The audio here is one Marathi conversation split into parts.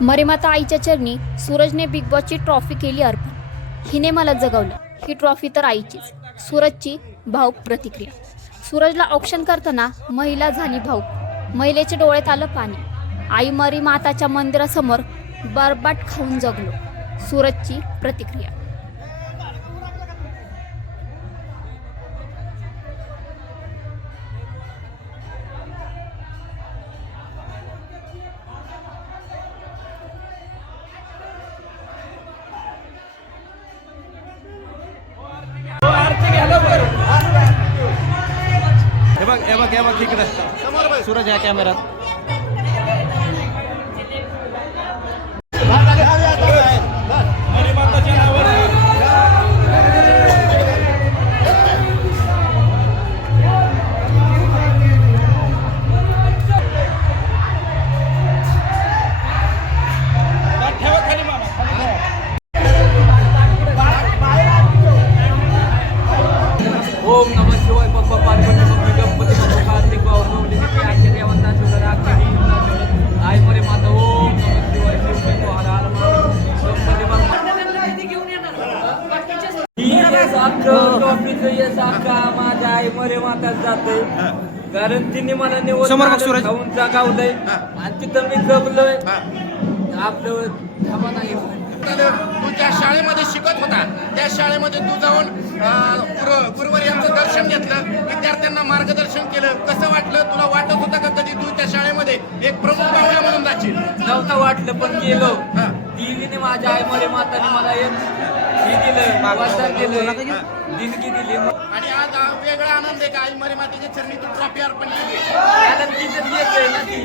मरीमाता आईच्या चरणी सूरजने बिग बॉसची ट्रॉफी केली अर्पण. हिने मला जगवलं. ही ट्रॉफी तर आईचीच. सूरजची भाऊक प्रतिक्रिया. सूरजला औक्षण करताना महिला झाली भाऊक. महिलेच्या डोळ्यात आलं पाणी. आई मरी माताच्या मंदिरासमोर बरबाट खाऊन जगलो. सूरजची प्रतिक्रिया. हे बघ हे बघ हे बघ इकडे. सूरज या कॅमेरात बाप्पा माझ्या आई मरे माता जाते कारण तिने मला निवड समोर बघ, सूरज. खाऊन जागावलंय. आणि तिथं मी जगलोय आपलं थांबा नाही तू ज्या शाळेमध्ये शिकत होता त्या शाळेमध्ये तू जाऊन अं, गुरु गुरुवर यांचं दर्शन घेतलं विद्यार्थ्यांना मार्गदर्शन केलं. कसं वाटलं? तुला वाटत होतं का कधी तू त्या शाळेमध्ये एक प्रमुख पाहुणा म्हणून जाशील? नव्हतं वाटलं पण गेलो. हा. माझ्या आई मरे माताने मला एक हे दिलं वरदान दिलं दिलगी दिली. आणि आज वेगळा आनंद आहे का? आई मरी मातेच्या चरणी तू ट्रॉफी अर्पण केली. ना ती.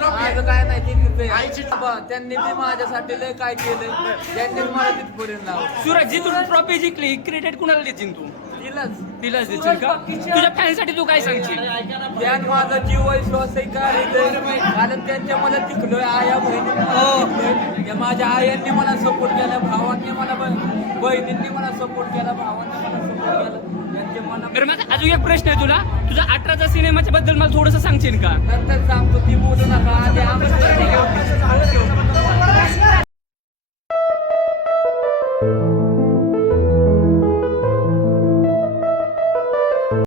माझं काय नाही आहे. आईची त्यांनी बी माझ्यासाठी लय काय केलं त्यांनी मला तिथपर्यंत लावलं. सूरज जी तू ट्रॉफी जिंकली क्रिकेट कुणाला देशील तू? तिलाच. तिलाच देशील का? तुझ्या फॅनसाठी तू काय सांगशील? ज्ञान माझा जीव आहे श्वास आहे काय आहे. कारण त्यांच्या मला तिकलोय आया बहिणी मला तिकलोय. त्या माझ्या आयांनी मला सपोर्ट केला भावांनी मला ब- बहिणींनी मला सपोर्ट केला भावांनी मला सपोर्ट केला. त्यांचे मला बरं माझा अजून एक प्रश्न आहे तुला. तुझा अठराचा सिनेमाच्या बद्दल मला थोडंसं सांगशील का? नंतर सांगतो ती बोलू नका.